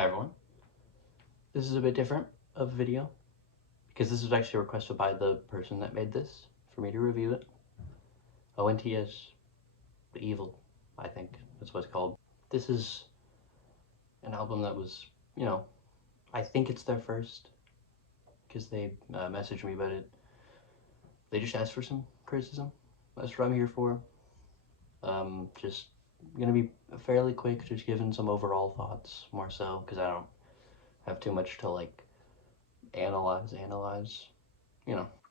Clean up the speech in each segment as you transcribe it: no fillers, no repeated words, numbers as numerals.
Hi everyone. This is a bit different of a video because this was actually requested by the person that made this for me to review it. ONTS, the Evil, I think that's what it's called. This is an album that was, I think it's their first because they messaged me about it. They just asked for some criticism. That's what I'm here for. Just gonna be fairly quick, just giving some overall thoughts more so because I don't have too much to like analyze.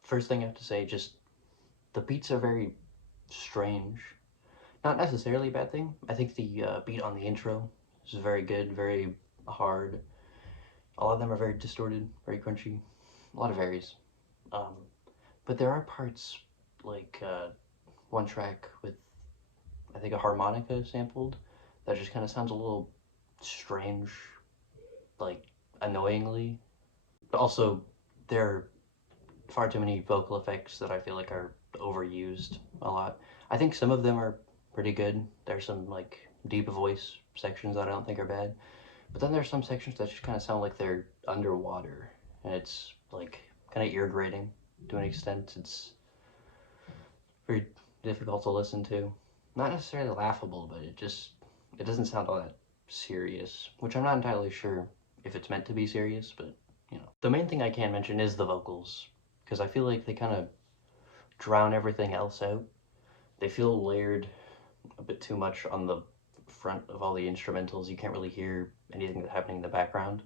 First thing I have to say, just the beats are very strange. Not necessarily a bad thing. I think the beat on the intro is very good, very hard. A lot of them are very distorted, very crunchy. A lot of varies. Um, but there are parts like one track with, I think, a harmonica sampled that just kind of sounds a little strange, like annoyingly. But also, there are far too many vocal effects that I feel like are overused a lot. I think some of them are pretty good. There's some like deep voice sections that I don't think are bad. But then there's some sections that just kind of sound like they're underwater. And it's like kind of ear grating to an extent. It's very difficult to listen to. Not necessarily laughable, but it doesn't sound all that serious, which I'm not entirely sure if it's meant to be serious, but The main thing I can mention is the vocals, because I feel like they kind of drown everything else out. They feel layered a bit too much on the front of all the instrumentals. You can't really hear anything that's happening in the background.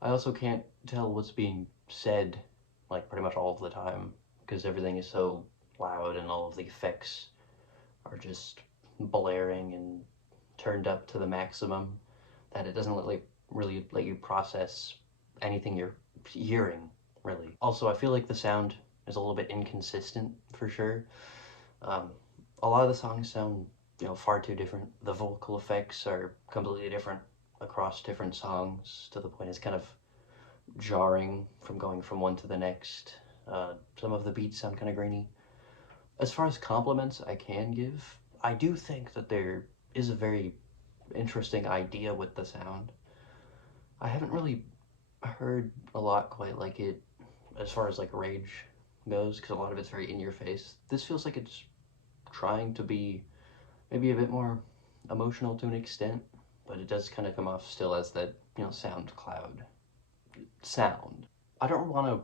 I also can't tell what's being said, like, pretty much all of the time, because everything is so loud and all of the effects are just blaring and turned up to the maximum that it doesn't really let you process anything you're hearing, really. Also, I feel like the sound is a little bit inconsistent, for sure. A lot of the songs sound, far too different. The vocal effects are completely different across different songs, to the point it's kind of jarring from going from one to the next. Some of the beats sound kind of grainy. As far as compliments I can give, I do think that there is a very interesting idea with the sound. I haven't really heard a lot quite like it as far as like Rage goes, because a lot of it's very in your face. This feels like it's trying to be maybe a bit more emotional to an extent, but it does kind of come off still as that, SoundCloud sound. I don't want to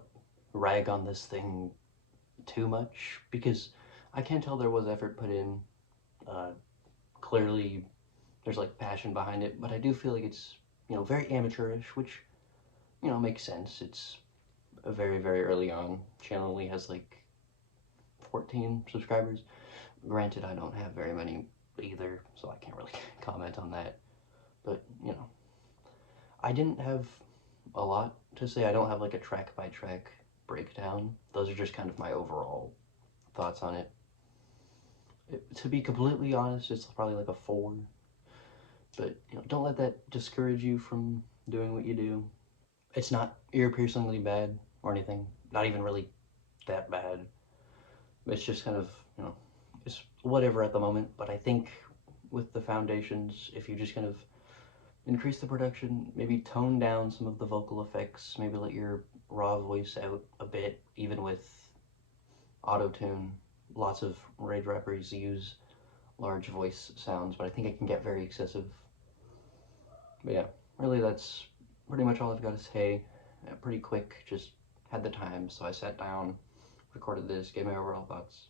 rag on this thing too much because I can tell there was effort put in. Clearly, there's like passion behind it, but I do feel like it's, very amateurish, which, makes sense. It's a very, very early on. Channel only has like 14 subscribers. Granted, I don't have very many either, so I can't really comment on that. But, I didn't have a lot to say. I don't have like a track by track breakdown. Those are just kind of my overall thoughts on it. To be completely honest, it's probably like a 4. But, don't let that discourage you from doing what you do. It's not ear-piercingly bad or anything. Not even really that bad. It's just kind of, it's whatever at the moment. But I think with the foundations, if you just kind of increase the production, maybe tone down some of the vocal effects, maybe let your raw voice out a bit, even with auto-tune. Lots of Rage rappers use large voice sounds, but I think it can get very excessive. But yeah, really that's pretty much all I've got to say. Pretty quick, just had the time, so I sat down, recorded this, gave my overall thoughts.